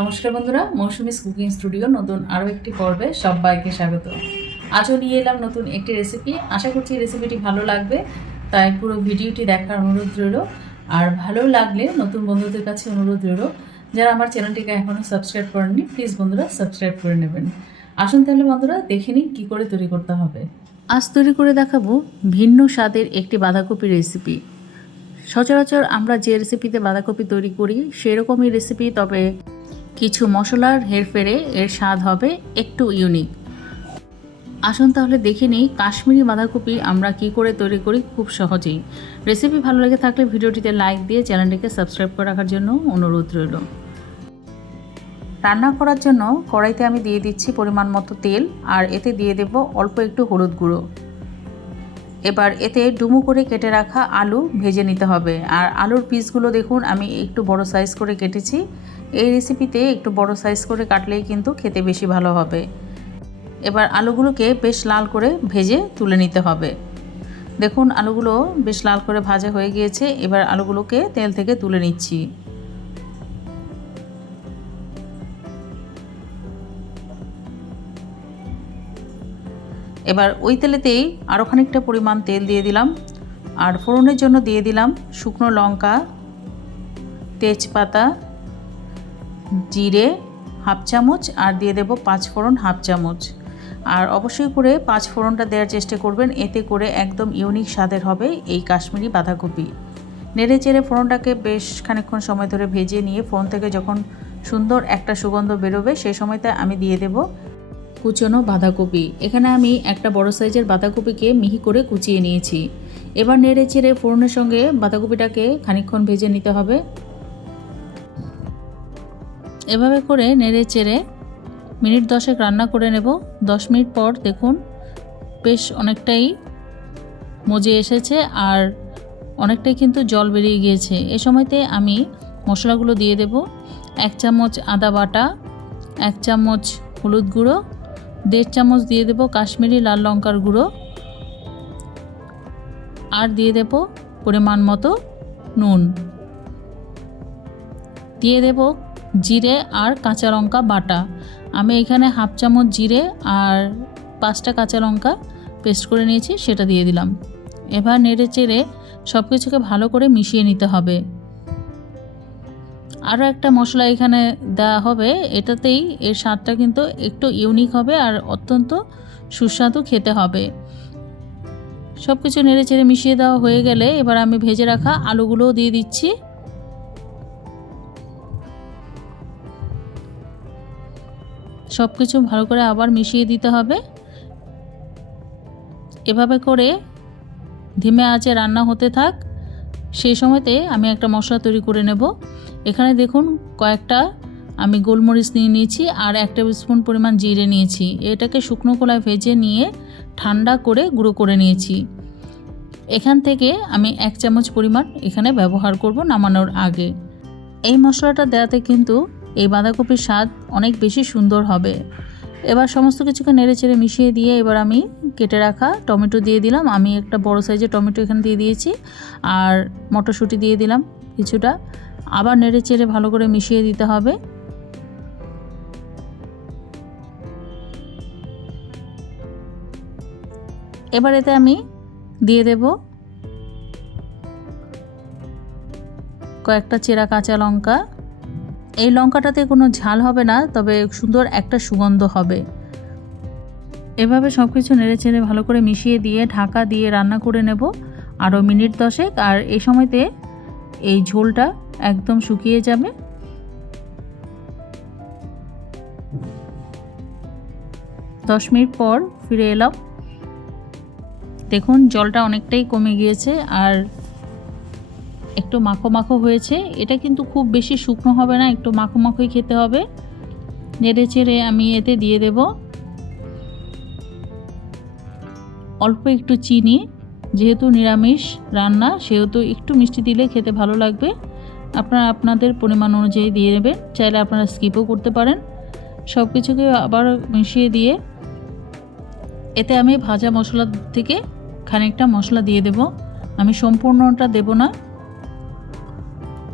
নমস্কার বন্ধুরা, Mousumi's cooking studio নতুন আরও একটি পর্বে সবাইকে স্বাগত। আজও নিয়ে এলাম নতুন একটি রেসিপি আশা করছি রেসিপিটি ভালো লাগবে, তাই পুরো ভিডিওটি দেখার অনুরোধ রইল। আর ভালো লাগলে নতুন বন্ধুদের কাছে অনুরোধ রইল, যারা আমার চ্যানেলটিকে এখনও সাবস্ক্রাইব করেননি প্লিজ বন্ধুরা সাবস্ক্রাইব করে নেবেন। আসুন তাহলে বন্ধুরা, দেখে নিন কী করে তৈরি করতে হবে। আজ তৈরি করে দেখাবো ভিন্ন স্বাদের একটি বাঁধাকপি রেসিপি সচরাচর আমরা যে রেসিপিতে বাঁধাকপি তৈরি করি, সেরকমই রেসিপি তবে কিছু মশলার হেরফেরে এর স্বাদ হবে একটু ইউনিক আসুন তাহলে দেখে নিই কাশ্মীরি বাঁধাকপি আমরা কি করে তৈরি করি খুব সহজেই। রেসিপি ভালো লেগে থাকলে ভিডিওটিতে লাইক দিয়ে চ্যানেলটিকে সাবস্ক্রাইব করে রাখার জন্য অনুরোধ রইল। রান্না করার জন্য কড়াইতে আমি দিয়ে দিচ্ছি পরিমাণ মতো তেল আর এতে দিয়ে দেব অল্প একটু হলুদ গুঁড়ো। এবার এতে ডুমু করে কেটে রাখা আলু ভেজে নিতে হবে। আর আলুর পিসগুলো দেখুন, আমি একটু বড় সাইজ করে কেটেছি। এই রেসিপিতে একটু বড় সাইজ করে কাটলেই কিন্তু খেতে বেশি ভালো হবে। এবার আলুগুলোকে বেশ লাল করে ভেজে তুলে নিতে হবে। দেখুন, আলুগুলো বেশ লাল করে ভাজা হয়ে গিয়েছে। এবার আলুগুলোকে তেল থেকে তুলে নিচ্ছি। এবার ওই তেলেতেই আরও খানিকটা পরিমাণ তেল দিয়ে দিলাম। আর ফোড়নের জন্য দিয়ে দিলাম শুকনো লঙ্কা, তেজপাতা, জিরে হাফ চামচ, আর দিয়ে দেব পাঁচ ফোড়ন হাফ চামচ। আর অবশ্যই করে পাঁচ ফোড়নটা দেওয়ার চেষ্টা করবেন, এতে করে একদম ইউনিক স্বাদের হবে এই কাশ্মীরি বাঁধাকপি। নেড়ে চেড়ে ফোড়নটাকে বেশ খানিকক্ষণ সময় ধরে ভেজে নিয়ে, ফোড়ন থেকে যখন সুন্দর একটা সুগন্ধ বেরোবে সেই সময়তে আমি দিয়ে দেব কুচনো বাঁধাকপি। এখানে আমি একটা বড় সাইজের বাঁধাকপিকে মিহি করে কুচিয়ে নিয়েছি। এবার নেড়ে চেড়ে ফোড়নের সঙ্গে বাঁধাকপিটাকে খানিকক্ষণ ভেজে নিতে হবে। এভাবে করে নেড়ে চেড়ে মিনিট দশেক রান্না করে নেব। দশ মিনিট পর দেখুন বেশ অনেকটাই মজে এসেছে আর অনেকটাই কিন্তু জল বেরিয়ে গিয়েছে। এ সময়তে আমি মশলাগুলো দিয়ে দেব। এক চামচ আদা বাটা, এক চামচ হলুদ গুঁড়ো দেড় চামচ দিয়ে দেব কাশ্মীরি লাল লঙ্কার গুঁড়ো। আর দিয়ে দেব পরিমাণ মতো নুন। দিয়ে দেব জিরে আর কাঁচা লঙ্কা বাটা। আমি এখানে হাফ চামচ জিরে আর পাঁচটা কাঁচা লঙ্কা পেস্ট করে নিয়েছি, সেটা দিয়ে দিলাম। এবার নেড়ে চেড়ে সব কিছুকে ভালো করে মিশিয়ে নিতে হবে। আরও একটা মশলা এখানে দেওয়া হবে। এটাতেই এর স্বাদটা কিন্তু একটু ইউনিক হবে আর অত্যন্ত সুস্বাদু খেতে হবে। সব কিছু নেড়ে চেড়ে মিশিয়ে দেওয়া হয়ে গেলে এবার আমি ভেজে রাখা আলুগুলোও দিয়ে দিচ্ছি। সব কিছু ভালো করে আবার মিশিয়ে দিতে হবে। এভাবে করে ধিমে আঁচে রান্না হতে থাক। সেই সময়তে আমি একটা মশলা তৈরি করে নেব। এখানে দেখুন কয়েকটা আমি গোলমরিচ নিয়ে নিয়েছি আর এক টেবিল স্পুন পরিমাণ জিরে নিয়েছি। এটাকে শুকনো কলায় ভেজে নিয়ে ঠান্ডা করে গুঁড়ো করে নিয়েছি। এখান থেকে আমি এক চামচ পরিমাণ এখানে ব্যবহার করব নামানোর আগে। এই মশলাটা দেওয়াতে কিন্তু এই বাঁধাকপির স্বাদ অনেক বেশি সুন্দর হবে। এবার সমস্ত কিছুকে নেড়ে চেড়ে মিশিয়ে দিয়ে এবার আমি কেটে রাখা টমেটো দিয়ে দিলাম। আমি একটা বড় সাইজের টমেটো এখানে দিয়ে দিয়েছি আর মটরশুঁটি দিয়ে দিলাম কিছুটা। আবার নেড়ে চেড়ে ভালো করে মিশিয়ে দিতে হবে। এবার এতে আমি দিয়ে দেব কয়েকটা চেরা কাঁচা লঙ্কা। এই লঙ্কাটাতে কোনো ঝাল হবে না, তবে সুন্দর একটা সুগন্ধ হবে। এভাবে সব কিছু নেড়ে চেড়ে ভালো করে মিশিয়ে দিয়ে ঢাকা দিয়ে রান্না করে নেব আরও মিনিট দশেক, আর এই সময়তে এই ঝোলটা একদম শুকিয়ে যাবে। দশ মিনিট পর ফিরে এলাম। দেখুন, জলটা অনেকটাই কমে গিয়েছে, আর একটু মাখো মাখো হয়েছে। এটা কিন্তু খুব বেশি শুকনো হবে না, একটু মাখো মাখোই খেতে হবে। নেড়ে চেড়ে আমি এতে দিয়ে দেব। অল্প একটু চিনি, যেহেতু নিরামিষ রান্না, সেহেতু একটু মিষ্টি দিলে খেতে ভালো লাগবে। আপনারা আপনাদের পরিমাণ অনুযায়ী দিয়ে নেবেন, চাইলে আপনারা স্কিপও করতে পারেন। সব কিছুকে আবার মিশিয়ে দিয়ে এতে আমি ভাজা মশলা থেকে খানিকটা মশলা দিয়ে দেব। আমি সম্পূর্ণটা দেব না।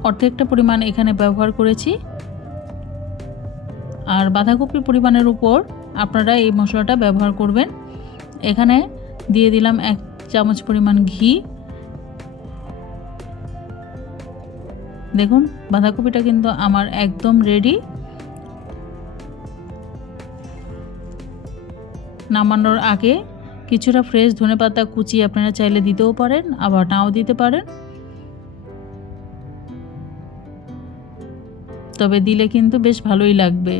অর্ধেকটা পরিমাণ এখানে ব্যবহার করেছি। আর বাঁধাকপির পরিমাণের উপর আপনারা এই মশলাটা ব্যবহার করবেন। এখানে দিয়ে দিলাম এক চামচ পরিমাণ ঘি। দেখুন, বাঁধাকপিটা কিন্তু আমার একদম রেডি নামানোর আগে কিছুটা ফ্রেশ ধনেপাতা কুচি আপনারা চাইলে দিতেও পারেন, আবার নাও দিতে পারেন। তবে দিলে কিন্তু বেশ ভালোই লাগবে।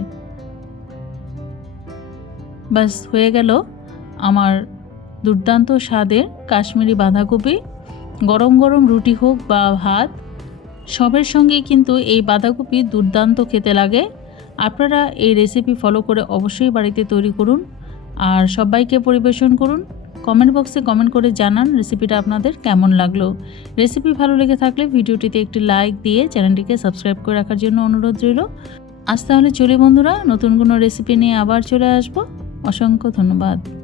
ব্যাস হয়ে গেল আমার দুর্দান্ত স্বাদের কাশ্মীরি বাঁধাকপি। গরম গরম রুটি হোক বা ভাত, সবের সঙ্গেই কিন্তু এই বাঁধাকপি দুর্দান্ত খেতে লাগে। আপনারা এই রেসিপি ফলো করে অবশ্যই বাড়িতে তৈরি করুন আর সবাইকে পরিবেশন করুন। কমেন্ট বক্সে কমেন্ট করে জানান রেসিপিটা আপনাদের কেমন লাগল। রেসিপি ভালো লেগে থাকলে ভিডিওটিতে একটি লাইক দিয়ে চ্যানেলটিকে সাবস্ক্রাইব করে রাখার জন্য অনুরোধ রইল। আজ তাহলে চলি বন্ধুরা, নতুন কোনো রেসিপি নিয়ে আবার চলে আসব। অসংখ্য ধন্যবাদ।